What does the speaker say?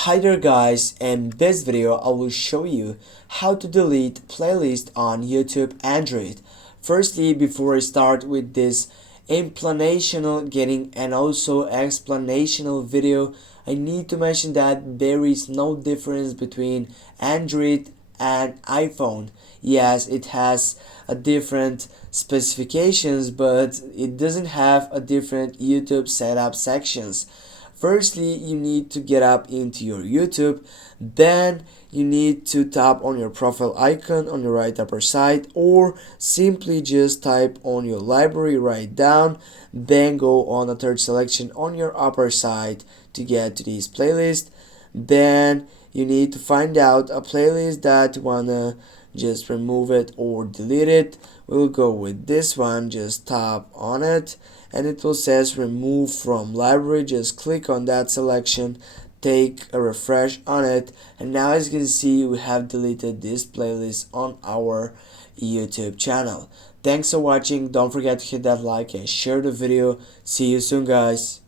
Hi there guys, in this video I will show you how to delete playlist on YouTube Android. Firstly, before I start with this explanational getting and also explanational video, I need to mention that there is no difference between Android and iPhone. Yes, it has a different specifications, but it doesn't have a different YouTube setup sections. Firstly, you need to get up into your YouTube, then you need to tap on your profile icon on your right upper side, or simply just type on your library right down, then go on a third selection on your upper side to get to this playlist. Then you need to find out a playlist that you wanna just remove it or delete it. We'll go with this one, just tap on it and it will says remove from library. Just click on that selection, take a refresh on it, and now as you can see we have deleted this playlist on our YouTube channel. Thanks for watching. Don't forget to hit that like and share the video. See you soon guys.